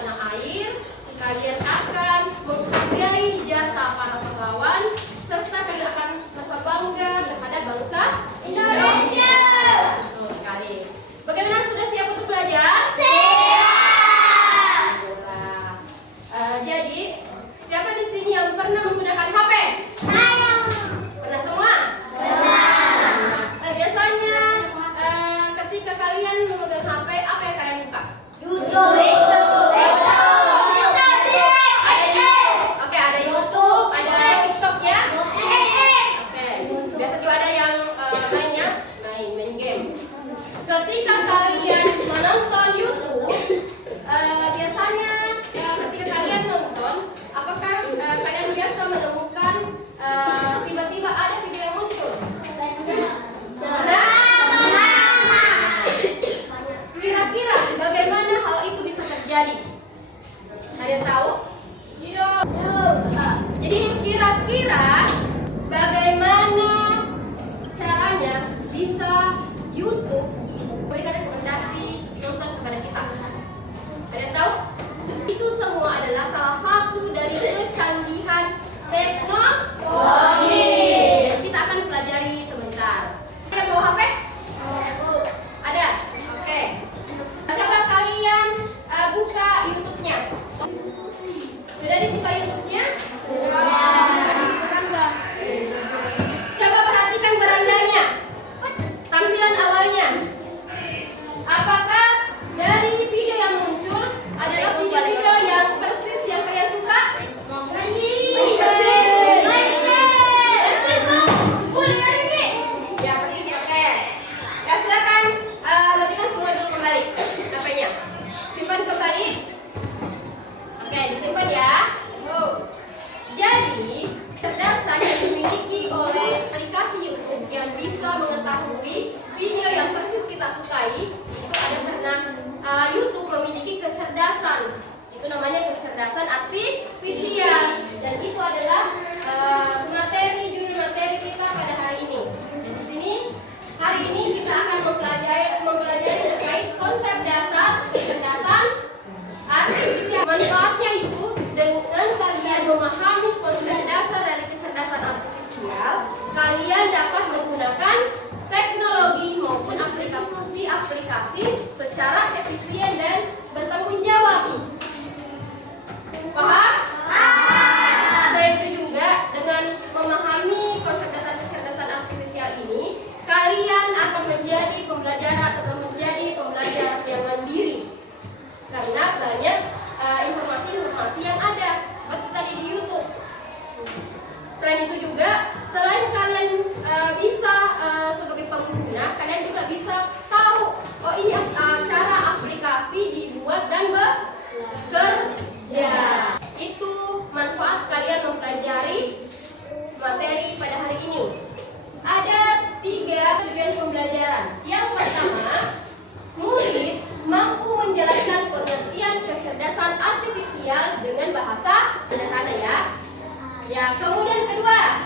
tanah air, kalian akan menghargai jasa para pahlawan, serta kalian akan merasa bangga terhadap bangsa Indonesia. Betul sekali. Bagaimana, sudah siap untuk belajar? Siap. Jadi, siapa di sini yang pernah menggunakan HP? Saya. Pernah semua? Pernah. Biasanya ketika kalian memegang HP, apa yang kalian buka? YouTube. Oke, ada YouTube, ada TikTok ya. Oke, biasa juga ada yang main game. Ketika kalian menonton YouTube, biasanya ketika kalian nonton, apakah kalian biasa menemukan tiba-tiba ada video yang muncul? Kira-kira bagaimana hal itu bisa terjadi? Kalian tahu? Jadi kira-kira bagaimana caranya bisa YouTube memberikan rekomendasi nonton kepada kita? Kalian tahu? Itu semua adalah salah satu dari kecanggihan teknologi yang kita akan pelajari sebentar. Ada yang bawa HP? Ada? Oke. Coba kalian buka YouTube-nya. Sudah dibuka YouTube-nya? Coba perhatikan berandanya. Tampilan awalnya. Apakah dari video yang muncul adalah video-video yang persis yang kalian suka? Persis. Boleh kan ini? Ya, persis. Oke. Ya, silakan matikan semua dulu kembali HP-nya. Simpan kembali. Oke, disimpan ya. Jadi, kecerdasan yang dimiliki oleh aplikasi YouTube yang bisa mengetahui video yang persis kita sukai, itu ada karena YouTube memiliki kecerdasan. Itu namanya kecerdasan artifisial, dan itu adalah judul materi kita pada hari ini. Di sini hari ini kita akan mempelajari terkait konsep dasar kecerdasan artifisial. Manfaatnya itu dengan kalian memahami konsep dasar dari kecerdasan artifisial, kalian dapat menggunakan teknologi maupun aplikasi secara efisien dan bertanggung jawab. Paham? Selain itu juga dengan memahami konsep dasar kecerdasan artifisial ini, kalian akan menjadi pembelajar yang mandiri. Karena banyak informasi-informasi yang ada seperti tadi di YouTube. Selain itu juga, selain kalian bisa sebagai pengguna, kalian juga bisa tahu, oh ini cara aplikasi dibuat dan bekerja. Itu manfaat kalian mempelajari materi pada hari ini. Ada 3 tujuan pembelajaran. Yang pertama, murid mampu menjelaskan pengertian kecerdasan artifisial dengan bahasa sederhana ya. Ya, kemudian kedua.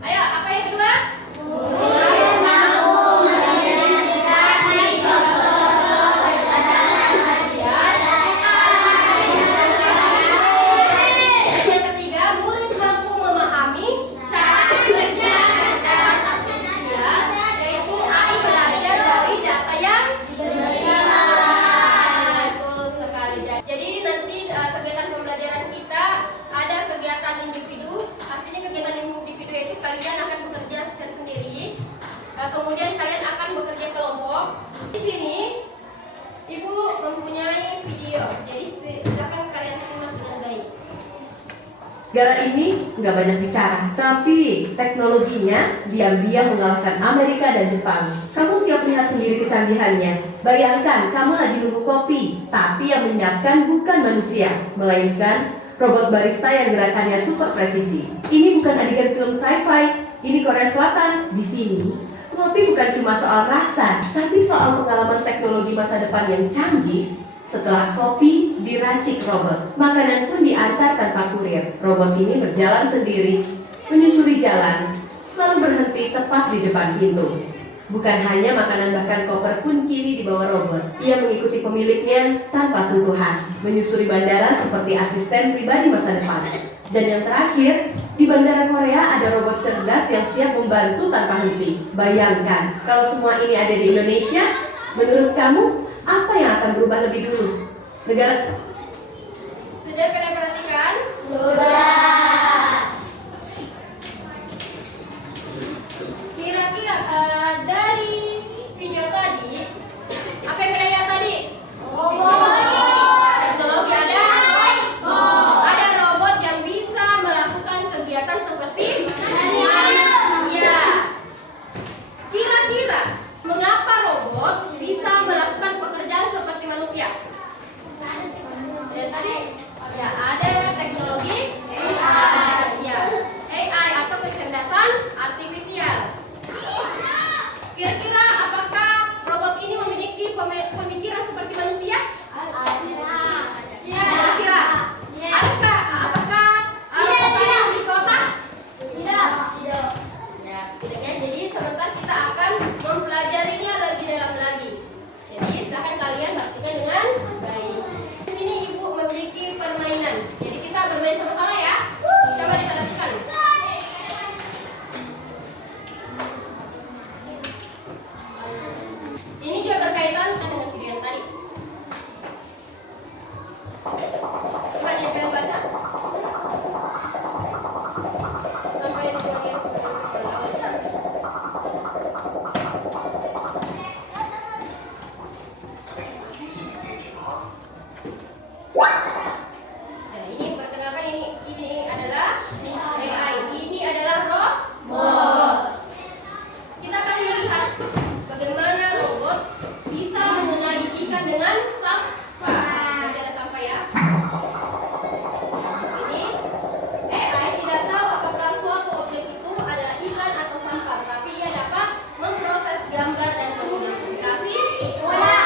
Ayo, apa yang kedua? Murid mampu mengidentifikasi contoh-contoh kecerdasan artifisial. Yang ketiga, murid mampu memahami cara kerja kecerdasan artifisial, yaitu AI belajar dari data yang jadi nanti kegiatan pembelajaran kita ada kegiatan individu. Artinya kegiatan individu itu kalian akan bekerja secara sendiri. Kemudian kalian akan bekerja kelompok. Di sini Ibu mempunyai video. Jadi silakan kalian simak dengan baik. Negara ini nggak banyak bicara, tapi teknologinya diam-diam mengalahkan Amerika dan Jepang. Kamu siap lihat sendiri kecanggihannya. Bayangkan kamu lagi nunggu kopi, tapi yang menyiapkan bukan manusia, melainkan robot barista yang gerakannya super presisi. Ini bukan adegan film sci-fi, ini Korea Selatan. Di sini, ngopi bukan cuma soal rasa, tapi soal pengalaman teknologi masa depan yang canggih. Setelah kopi diracik robot, makanan pun diantar tanpa kurir. Robot ini berjalan sendiri, menyusuri jalan, lalu berhenti tepat di depan pintu. Bukan hanya makanan bahkan koper pun kini dibawa robot. Ia mengikuti pemiliknya tanpa sentuhan, menyusuri bandara seperti asisten pribadi masa depan. Dan yang terakhir, di Bandara Korea ada robot cerdas yang siap membantu tanpa henti. Bayangkan, kalau semua ini ada di Indonesia, menurut kamu, apa yang akan berubah lebih dulu? Negara... Sudah kalian perhatikan? Kira-kira dari video tadi, apa yang kalian lihat tadi? Teknologi ada? Ada robot yang bisa melakukan kegiatan seperti manusia. Kira-kira mengapa robot bisa melakukan pekerjaan seperti manusia? Dan tadi ya ada teknologi AI atau kecerdasan artifisial. Kira-kira apakah robot ini memiliki pemikiran seperti manusia? Kira-kira adakah apakah robot ini memiliki otak? Ya, tidaknya. Jadi sebentar kita akan mempelajarinya lebih dalam lagi. Jadi silahkan kalian perhatikan dengan baik. Di sini ibu memiliki permainan. Jadi kita bermain sama-sama ya. Coba diperhatikan. Ini juga berkaitan dengan video yang tadi. Coba dia kalian baca. Sampai tujuannya. Nah, ini perkenalkan ini adalah AI. Ini adalah robot. Kita akan melihat bagaimana robot bisa mengenali ikan dengan sampah. Nanti ada sampah ya. Ini AI tidak tahu apakah suatu objek itu adalah ikan atau sampah, tapi ia dapat memproses gambar dan mengidentifikasi pola.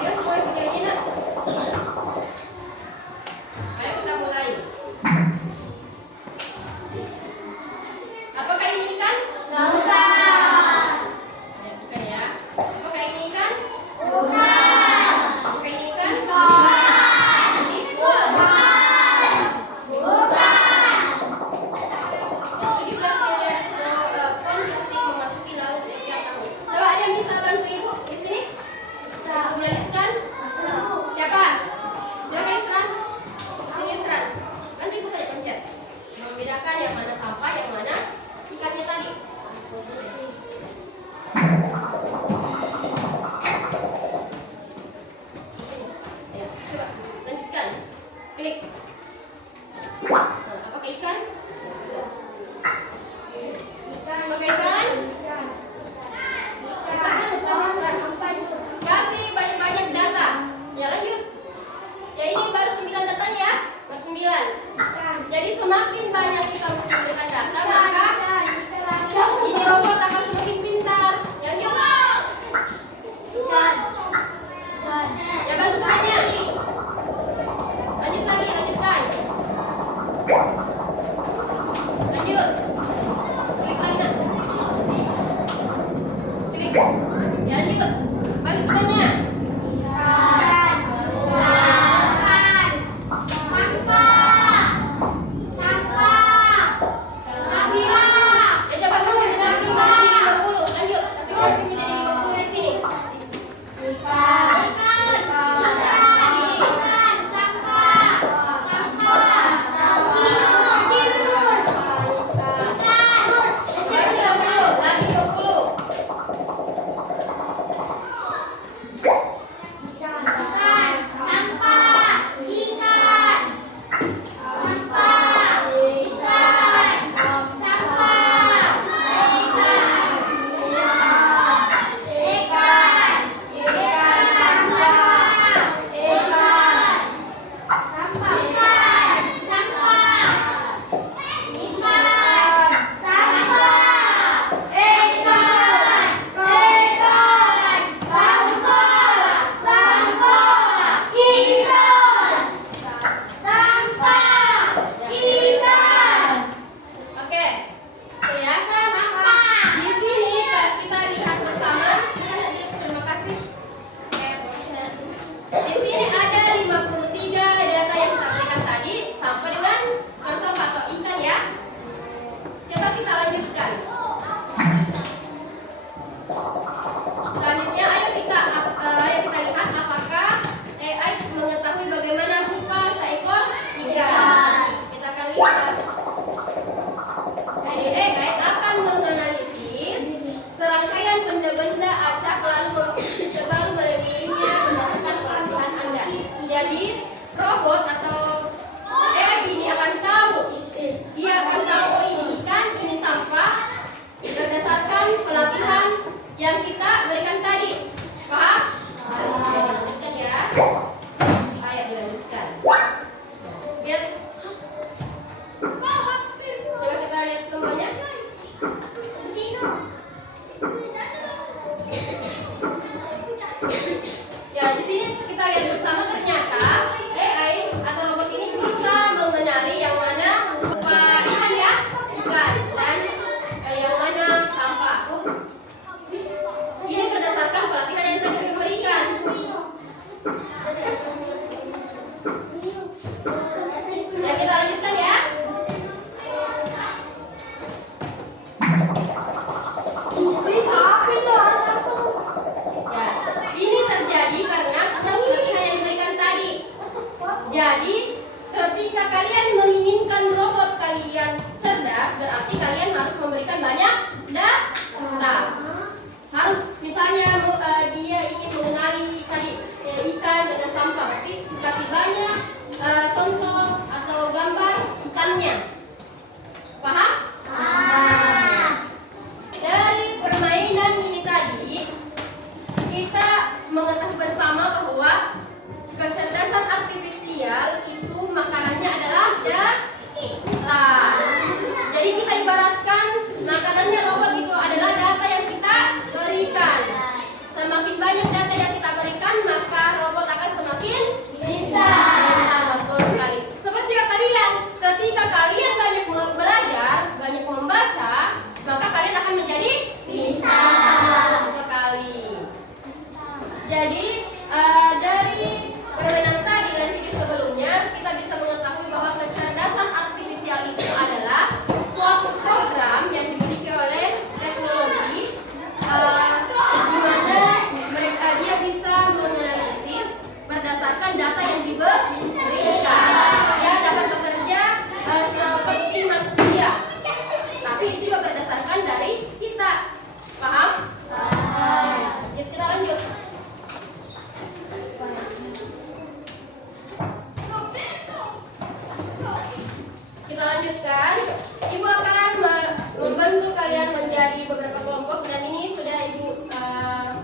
Ayo semua videonya nak. Ayo kita mulai. Apakah ini ikan? Perhatikan ya. Apakah ini ikan? Apakah ini ikan? Ini? Dan 17 miliar ton plastik memasuki laut setiap tahun. Coba ada yang bisa bantu ibu di sini? Ibu melanjutkan? Siapa? Siapa Isran? Sini Isran. Nanti ibu saja pencet. Membedakan yang mana sampah, yang mana ikannya tadi. Sini. Ya, coba lanjutkan. Klik. Nah, apakah ikan? Apakah ikan? Kasih banyak-banyak data. Ya lanjut. Ya ini baru 9 datanya ya. Baru 9. Jadi semakin banyak kita mengumpulkan data, maka ini robot akan semakin pintar. Ya lanjut. Ya bantu temannya. Lanjut lagi, lanjutkan. Lanjut. Klik lagi nak. Klik. Ya lanjut. Bantu temannya. Sampah. Jadi robot atau AI ini akan tahu, dia akan tahu oh ini ikan, ini sampah berdasarkan pelatihan yang kita berikan tadi. Paham? Ayo dilanjutkan ya. Ayo dilanjutkan. Lihat. Coba kita lihat semuanya. Ya, di sini kita lihat bersama ternyata AI atau robot ini bisa mengenali yang mana berupa ikan ya, ikan dan yang mana sampah. Ini berdasarkan pelatihan yang tadi diberikan. Ya, kita lanjutkan ya. Ya, ini terjadi karena pelatihan yang diberikan tadi. Jadi, ketika kalian menginginkan robot kalian cerdas, berarti kalian harus memberikan banyak data. Harus, misalnya dia ingin mengenali tadi ikan dengan sampah, berarti kasih banyak contoh atau gambar ikannya. Paham? Dari permainan ini tadi, kita mengetahui bersama bahwa kecerdasan artifisial itu makanannya adalah data. Jadi kita ibaratkan makanannya robot itu adalah data yang kita berikan. Semakin banyak data yang kita berikan, maka robot akan semakin pintar. Betul sekali. Seperti kalian, ketika kalian banyak belajar, banyak membaca, maka kalian akan menjadi pintar sekali. Jadi dari permainan tadi dan video sebelumnya, kita bisa mengetahui bahwa kecerdasan artifisial itu adalah suatu program yang dimiliki oleh teknologi di mana dia bisa menganalisis berdasarkan data yang diberikan. Dia dapat bekerja seperti manusia, tapi itu juga berdasarkan dari kita. Paham? Yuk kita lanjut. Kita lanjutkan. Ibu akan membantu kalian menjadi beberapa kelompok dan ini sudah Ibu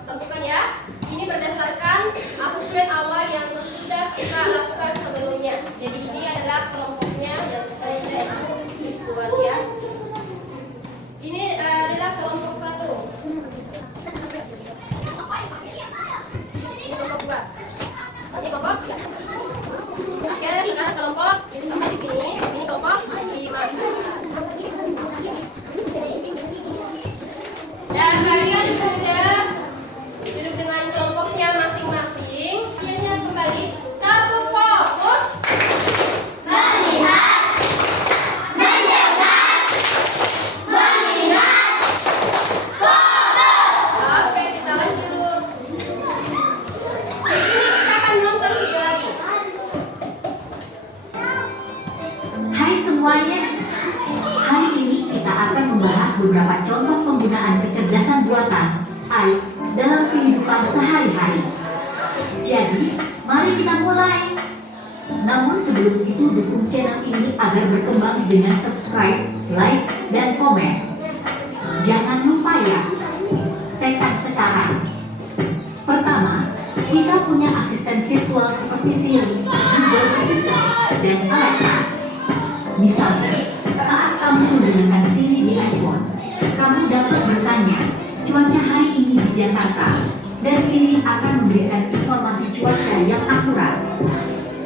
tentukan ya. Ini berdasarkan asesmen awal yang sudah kita lakukan sebelumnya. Jadi ini adalah kelompoknya yang sudah Ibu buat ya. Ini adalah kelompok 1. Ini kelompok 2. Ini kelompok 3. Oke, sekarang kelompok sama di sini. Ini kelompok 5. Dan kalian sudah duduk dengan kelompoknya masing-masing. Akhirnya kembali tabung fokus. Melihat, mendengar, mengingat, fokus. Oke, kita lanjut. Di sini kita akan nonton video lagi. Hai semuanya, hari ini kita akan membahas beberapa contoh penggunaan kecerdasan buatan AI dalam kehidupan sehari-hari. Jadi, mari kita mulai. Namun sebelum itu dukung channel ini agar berkembang dengan subscribe, like, dan komen. Jangan lupa ya, tekan sekarang. Pertama, kita punya asisten virtual seperti Siri, Google Assistant, dan Alexa. Misalnya, saat kamu menggunakan Siri di iPhone, kamu dapat bertanya, cuaca hari ini di Jakarta, dan Siri akan memberikan informasi cuaca yang akurat.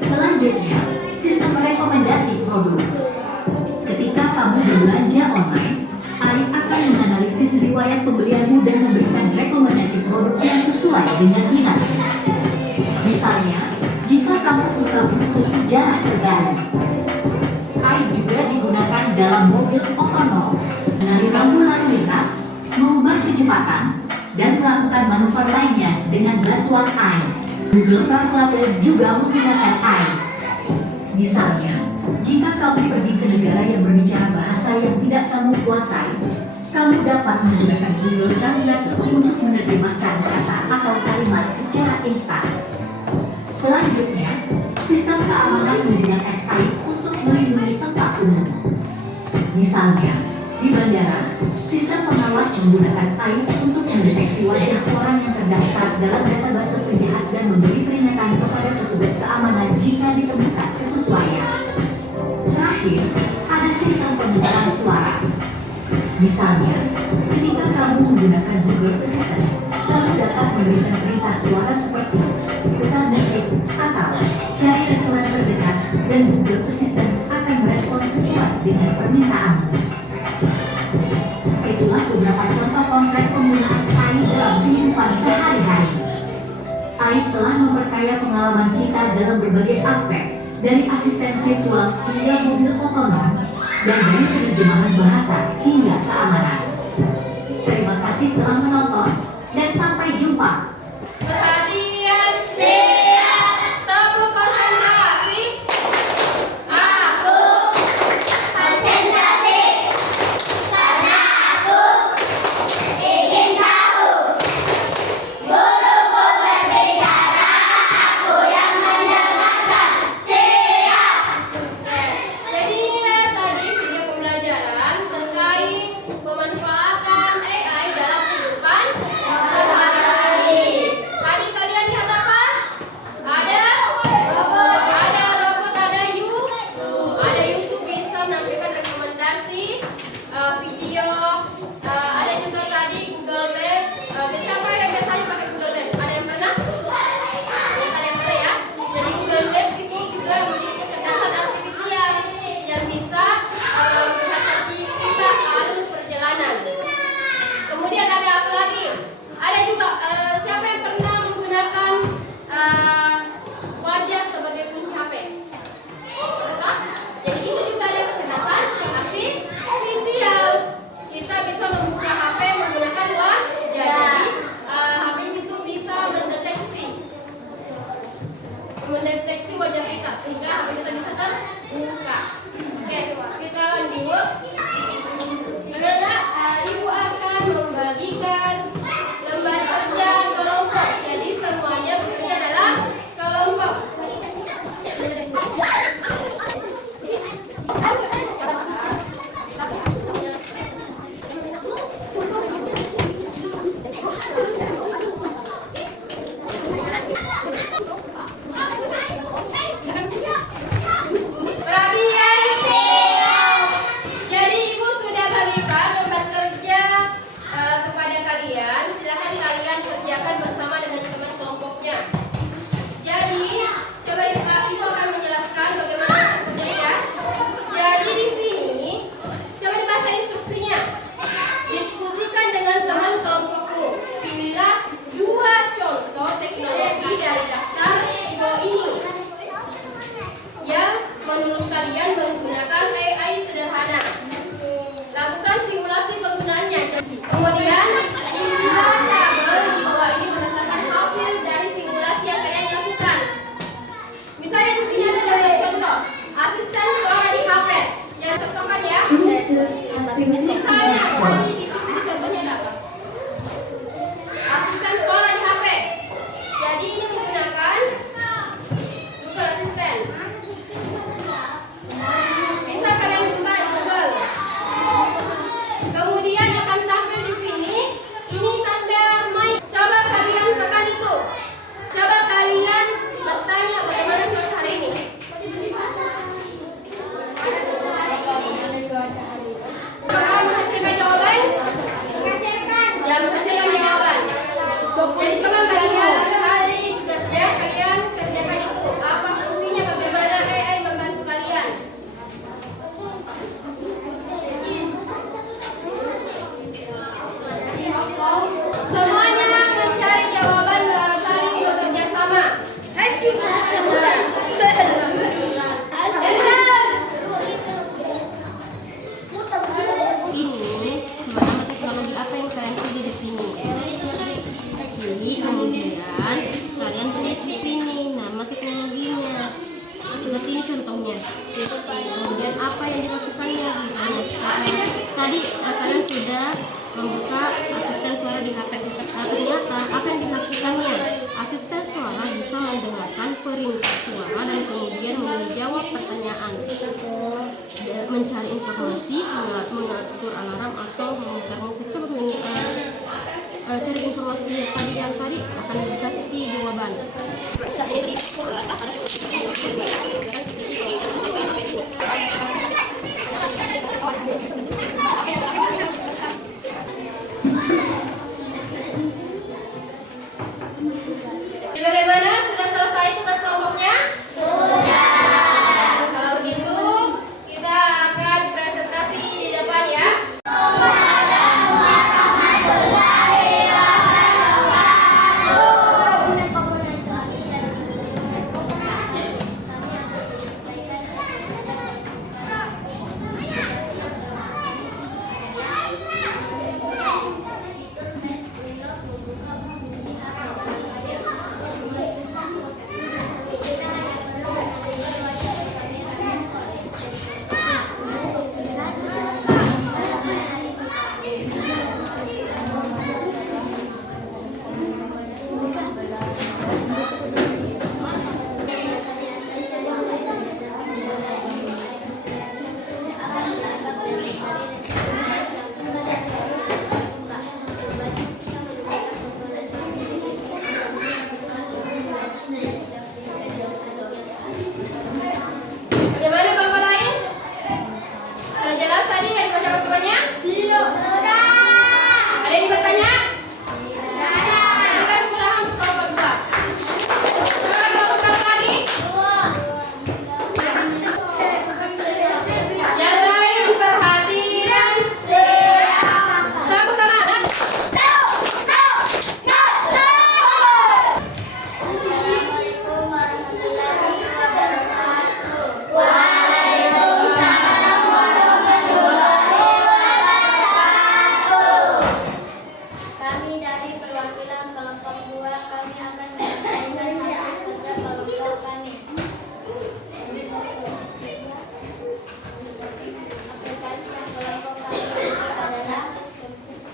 Selanjutnya, sistem rekomendasi produk. Ketika kamu berbelanja online, AI akan menganalisis riwayat pembelianmu dan memberikan rekomendasi produk yang sesuai dengan minatmu. Misalnya, jika kamu suka buku sejarah terbaru, AI juga digunakan dalam mobil otonom, mengenali rambu lalu lintas, mengubah kecepatan, dan melakukan manuver lainnya dengan bantuan AI. Google Translate juga menggunakan AI. Misalnya, jika kamu pergi ke negara yang berbicara bahasa yang tidak kamu kuasai, kamu dapat menggunakan Google Translate untuk menerjemahkan kata atau kalimat secara instan. Selanjutnya, sistem keamanan menggunakan AI untuk melindungi tempat umum. Misalnya, di bandara, sistem pengawas menggunakan AI untuk mendeteksi wajah orang yang terdaftar dalam database penjahat dan memberi peringatan kepada petugas keamanan jika ditemukan kesesuaian. Terakhir, ada sistem pemutaran suara. Misalnya, ketika kamu menggunakan Google Assistant, kamu dapat memberikan perintah suara seperti putar musik atau cari restoran terdekat, dan Google Assistant akan merespons sesuai dengan permintaanmu. Itulah beberapa contoh konkret penggunaan AI dalam kehidupan sehari-hari. AI telah memperkaya pengalaman kita dalam berbagai aspek, dari asisten virtual hingga mobil otonom, dan dari penerjemahan bahasa hingga keamanan. Terima kasih telah menonton, dan sampai jumpa. Perhatian, siap, tepuk konsentrasi. Aku konsentrasi karena aku ingin tahu. Guruku berbicara, aku yang mendengarkan. Siap. Oke, jadi inilah tadi video pembelajaran terkait pemanfaatan AI dalam kehidupan sehari-hari. Tadi kalian lihat apa? Ada robot, ada YouTube bisa menampilkan rekomendasi video. Ada juga tadi Google Maps. Siapa yang biasanya pakai Google Maps? Ada yang pernah? Ada yang pernah ya? Jadi Google Maps itu juga memiliki kecerdasan artifisial yang bisa memperhatikan kita alur perjalanan. Kemudian ada apa lagi? Ada juga siapa yang pernah menggunakan wajah sebagai kunci HP? Pernah? Jadi itu juga ada kecerdasan artifisial. Kita bisa membuka HP menggunakan wajah. Jadi HP itu bisa mendeteksi wajah kita sehingga HP kita bisa terbuka. Oke, kita lanjut. Ibu akan membagikan lembar kerja kelompok. Jadi semuanya bekerja dalam kelompok. Perhatian, siap. Jadi ibu sudah bagikan lembar kerja kepada kalian. Silakan kalian kerjakan bersama dengan teman kelompoknya. Jadi coba ibu akan menjelaskan bagaimana kerjanya. Jadi di sini coba dibaca instruksinya. Diskusikan dengan teman kelompokmu. Pilihlah 2 contoh teknologi dari daftar info ini yang menurut kalian menggunakan AI sederhana. Lakukan simulasi penggunaannya. Kemudian isilah tabel di bawah ini berdasarkan hasil dari simulasi yang kalian lakukan. Misalnya di sini ada contoh asisten suara di HP. Yang contohkan ya. Misalnya tadi di situ contohnya ada apa? Asisten suara di HP. Jadi ini menggunakan Google Assistant. Bisa kalian buka di Google. Kemudian akan tampil di sini. Ini tanda mic. Coba kalian tekan itu. Coba kalian bertanya bagaimana cuaca hari ini. Apakah menghasilkan jawaban? Ya, menghasilkan jawaban. Jadi coba kalian hari tugasnya kalian kerjakan itu. Apa fungsinya? Bagaimana AI membantu kalian? Semuanya mencari jawaban saling bekerja sama. Ini nama teknologi apa yang kalian pilih di sini? Jadi kemudian kalian tulis di sini nama teknologinya. Sebelah sini contohnya. Kemudian apa yang dilakukannya? Misalnya tadi kalian sudah membuka asisten suara di HP. Ternyata apa yang dilakukannya? Asisten suara bisa mendengarkan perintah suara dan kemudian menjawab pertanyaan, mencari informasi, mengatur alarm atau memutar musik. Coba cari informasi yang tadi akan dikasih jawaban. Bagaimana? Sudah selesai tugas kelompoknya? Sudah. Kalau begitu, kita akan presentasi di depan ya. Bagaimana kelompok lain? Sudah jelas tadi yang dibaca aturannya? Tidak. Sudah. Ada yang bertanya? Tidak ada. Kita tepuk tangan untuk kelompok 2. Sekarang kelompok berapa lagi? 2. Yang lain perhatian. Siap. Kita sama. Assalamualaikum warahmatullahi wabarakatuh. Kami dari perwakilan kelompok 2, kami akan menyampaikan hasil kerja kelompok kami. Aplikasi yang kelompok kami pilih adalah rekomendasi belanja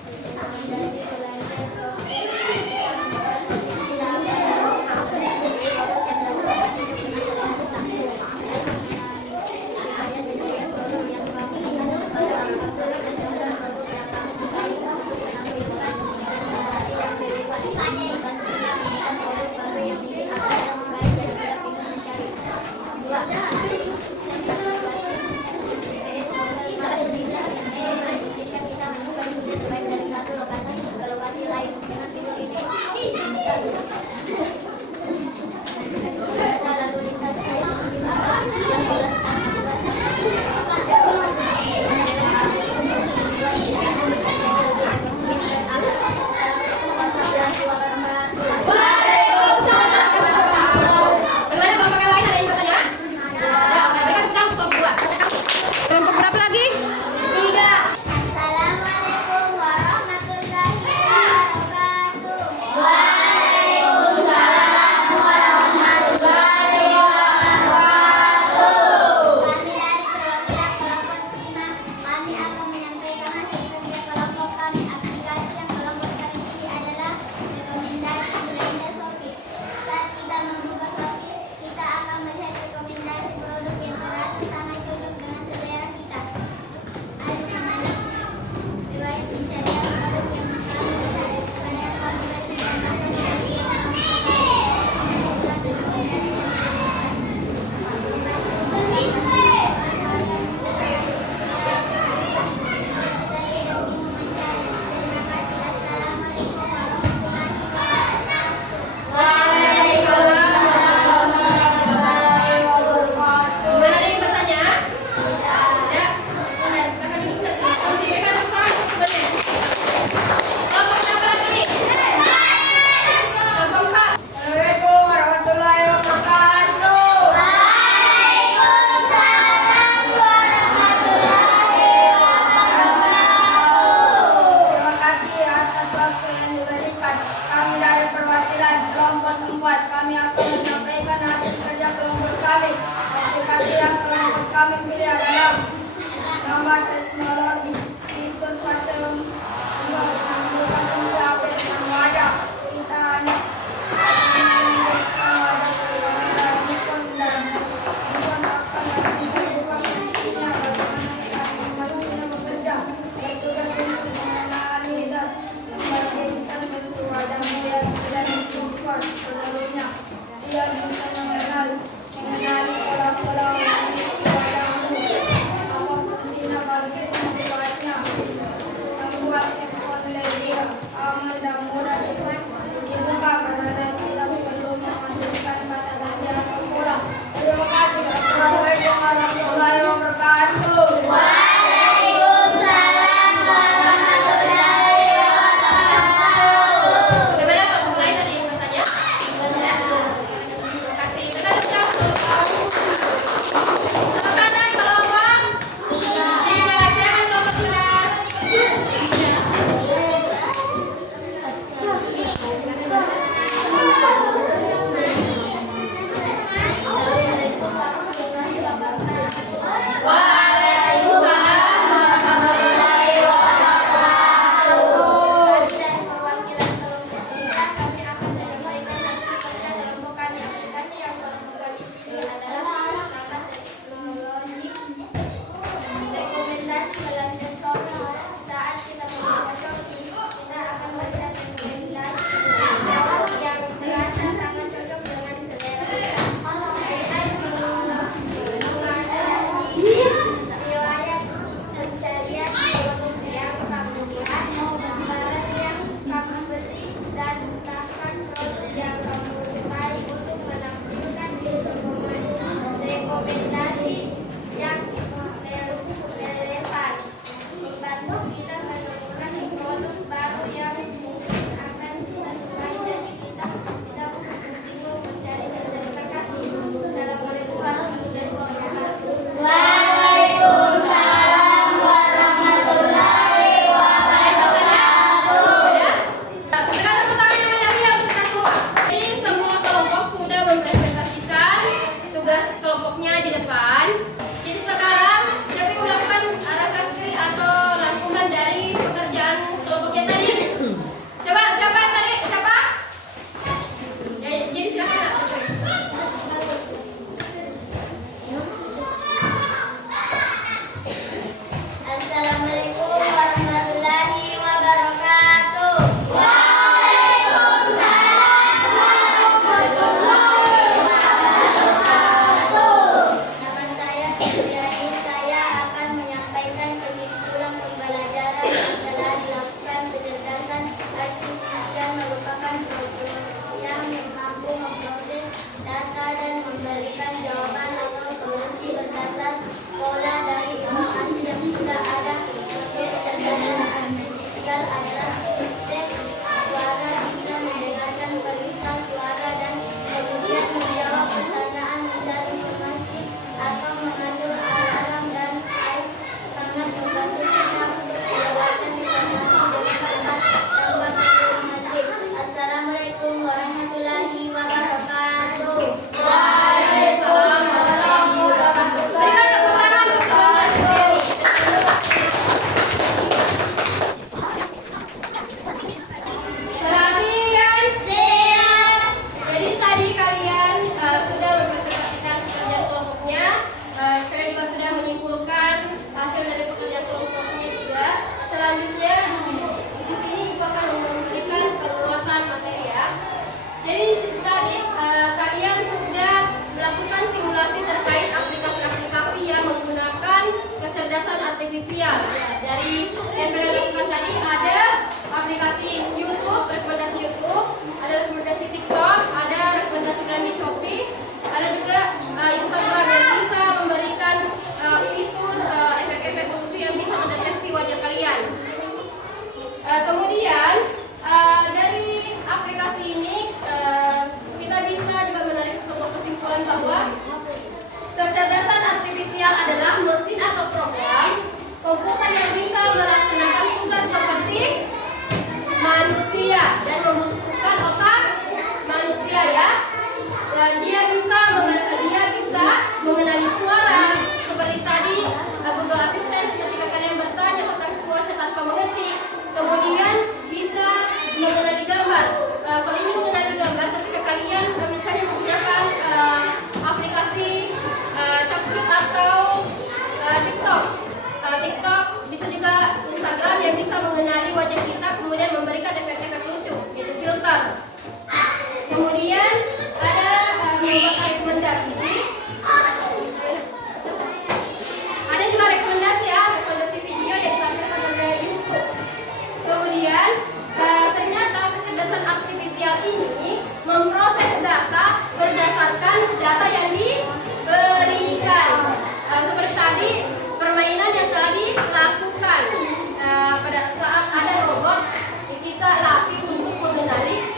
Bagaimana kelompok yang lain? Ada yang bertanya? Ya, oke. Mereka tepuk tangan untuk kelompok 2. Kelompok berapa lagi? 3. Assalamualaikum warahmatullahi wabarakatuh. Waalaikumsalam warahmatullahi wabarakatuh. Kami dari perwakilan kelompok 5, kami akan menyampaikan hasil kerja kelompok kami. Aplikasi yang kelompok kami pilih adalah rekomendasi belanja Shopee. Saat kita membuka Shopee, kita akan melihat rekomendasi produk yang teratur sangat cocok dengan selera kita. Riwayat pencarian produk yang kami cari pada Gimana, ada yang bertanya? Ya. Sudah. Mereka duduk dan posisi mereka tepuk tangan untuk keduanya. Kelompok berapa lagi? Kelompok 4. Assalamualaikum warahmatullahi wabarakatuh. Waalaikumsalam warahmatullahi wabarakatuh. Terima kasih atas waktu yang diberikan. Kami dari perwakilan kelompok 4, kami akan menyampaikan hasil kerja kelompok kami. Aplikasi yang kelompok kami pilih adalah gambar teknologi fitur pada tugas kelompoknya di depan. Jadi sekarang siapa yang melakukan refleksi atau rangkuman dari pekerjaan kelompoknya tadi? Coba siapa tadi? Siapa? Jadi silakan. Assalamualaikum warahmatullahi wabarakatuh. Nama saya Fitriani. Saya akan menyampaikan kesimpulan pembelajaran yang telah dilakukan. Kecerdasan artifisial merupakan program yang mampu memproses data dan memberikan jawaban atau solusi berdasar pola dari informasi yang sudah ada. Kecerdasan artifisial adalah sistem suara bisa mendengarkan perintah suara dan kemudian menjawab pertanyaan, mencari informasi atau mengatur alarm dan sangat membantu kita untuk mendapatkan informasi dengan cepat tanpa perlu mengetik. Assalamualaikum warahmatullahi wabarakatuh. Waalaikumsalam warahmatullahi wabarakatuh. Berikan tepuk tangan untuk teman-teman Fitriani. Perhatian. Siap. Jadi tadi kalian sudah mempresentasikan pekerjaan kelompoknya, kalian juga sudah menyimpulkan hasil dari pekerjaan kelompoknya juga. Selanjutnya di sini Ibu akan memberikan penguatan materi ya. Jadi tadi kalian sudah melakukan simulasi terkait aplikasi-aplikasi yang menggunakan kecerdasan artifisial. Ya, dari yang kalian lakukan tadi ada aplikasi YouTube, rekomendasi YouTube, ada rekomendasi TikTok, ada rekomendasi belanja Shopee, ada juga Instagram yang bisa memberikan fitur efek-efek lucu yang bisa mendeteksi wajah kalian. Kemudian dari aplikasi ini kita bisa juga menarik sebuah kesimpulan bahwa kecerdasan artifisial adalah mesin atau program komputer yang bisa melaksanakan tugas seperti manusia dan membutuhkan otak manusia ya. Dan dia bisa mengenali suara seperti tadi Google Assistant ketika kalian bertanya tentang cuaca tanpa mengetik. Kemudian bisa mengenali gambar. Kalau ini mengenali gambar ketika kalian misalnya menggunakan aplikasi CapCut atau TikTok. TikTok bisa juga Instagram yang bisa mengenali wajah kita kemudian memberikan efek-efek lucu, yaitu filter. Kemudian ada membuat rekomendasi. Ada juga rekomendasi ya, rekomendasi video yang ditampilkan oleh YouTube. Kemudian ternyata kecerdasan artifisial ini memproses data berdasarkan data yang diberikan. Seperti tadi permainan yang telah dilakukan pada saat ada robot kita latih untuk mengenali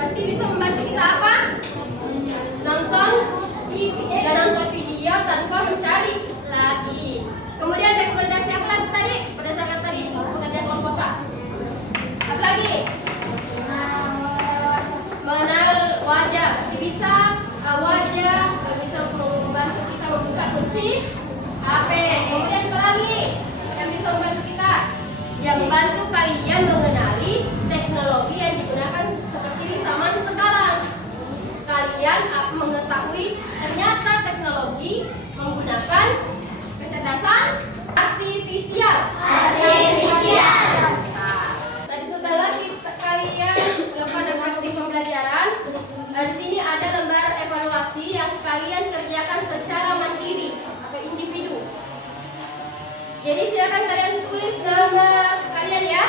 Berarti bisa membantu kita apa? Nonton TV, ya nonton video tanpa mencari lagi. Kemudian rekomendasi apa lagi tadi? Berdasarkan tadi itu pekerjaan kelompok Kak. Apa lagi? Mengenal wajah. Bisa wajah bisa membantu kita membuka kunci HP. Kemudian apa lagi yang bisa membantu kita? Yang membantu kalian mengenali teknologi yang digunakan seperti di zaman sekarang. Kalian mengetahui ternyata teknologi menggunakan kecerdasan artifisial. Tadi setelah kalian melakukan praktik pembelajaran, di sini ada lembar evaluasi yang kalian kerjakan secara mandiri atau individu. Jadi silakan kalian tulis nama kalian ya.